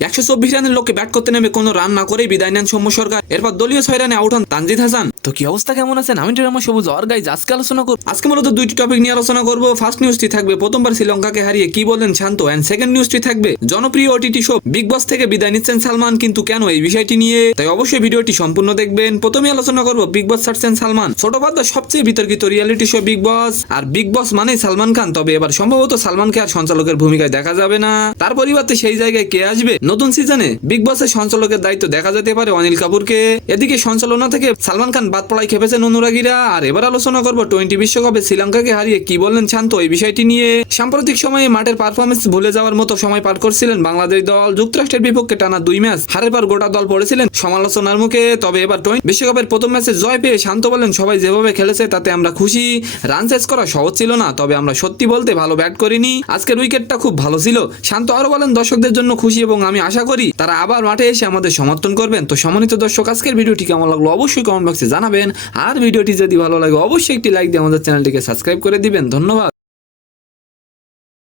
124 রানের লক্ষ্যে ব্যাট করতে নেমে কোনো রান না করেই বিদায় নেন সৌম্য সরকার। এরপর দলীয় 6 রানে আউট হন তানজিদ হাসান। তো কি অবস্থা, কেমন আছেন? আমি ড্রামা সবুজ আর গাইজ আজকে আলোচনা করব। আজকে মূলত দুইটি টপিক নিয়ে আলোচনা করব। ফার্স্ট নিউজটি থাকবে প্রথমবার শ্রীলঙ্কাকে হারিয়ে কি বললেন শান্ত, এন্ড সেকেন্ড নিউজটি থাকবে জনপ্রিয় ওটিটি শো বিগ বস থেকে বিদায় নিচ্ছেন সালমান, কিন্তু কেন, এই বিষয়টি নিয়ে। তাই অবশ্যই ভিডিওটি সম্পূর্ণ দেখবেন। প্রথমে আলোচনা করব বিগ বস ছাড়ছেন সালমান। ছোট পর্দার সবচেয়ে বিতর্কিত রিয়েলিটি শো বিগ বস, আর বিগ বস মানেই সালমান খান। তবে এবার সম্ভবত সালমানকে আর সঞ্চালকের ভূমিকায় দেখা যাবে না। তার পরিবর্তে সেই জায়গায় কে আসবে? নতুন সিজনে বিগ বসের সঞ্চালকের দায়িত্ব দেখা যেতে পারে অনিল কাপুরকে। এদিকে সঞ্চালনা থেকে সালমান খান বাদ পড়ায় খেপেছেন অনুরাগীরা। আর এবার আলোচনা করব টোয়েন্টি বিশ্বকাপে শ্রীলঙ্কাকে হারিয়ে কি বললেন শান্ত, এই বিষয়টি নিয়ে। সাম্প্রতিক সময়ে মাঠের পারফরমেন্স ভুলে যাওয়ার মতো সময় পার করছিলেন বাংলাদেশ দল। যুক্তরাষ্ট্রের বিপক্ষে টানা 2 ম্যাচ হারের পর গোটা দল পড়েছিলেন সমালোচনার মুখে। তবে এবার টোয়েন্টি বিশ্বকাপের প্রথম ম্যাচে জয় পেয়ে শান্ত বলেন, সবাই যেভাবে খেলেছে তাতে আমরা খুশি। রান চেজ করা সহজ ছিল না, তবে আমরা সত্যি বলতে ভালো ব্যাট করিনি। আজকের উইকেটটা খুব ভালো ছিল। শান্ত আরো বলেন, দর্শকদের জন্য খুশি এবং আমি আশা করি তারা আবার মাঠে এসে আমাদের সমর্থন করবেন। তো সম্মানিত দর্শক, আজকের ভিডিওটি কেমন লাগলো অবশ্যই কমেন্ট বক্সে জানাবেন। আর ভিডিওটি যদি ভালো লাগে অবশ্যই একটি লাইক দিয়ে আমাদের চ্যানেলটিকে সাবস্ক্রাইব করে দিবেন। ধন্যবাদ।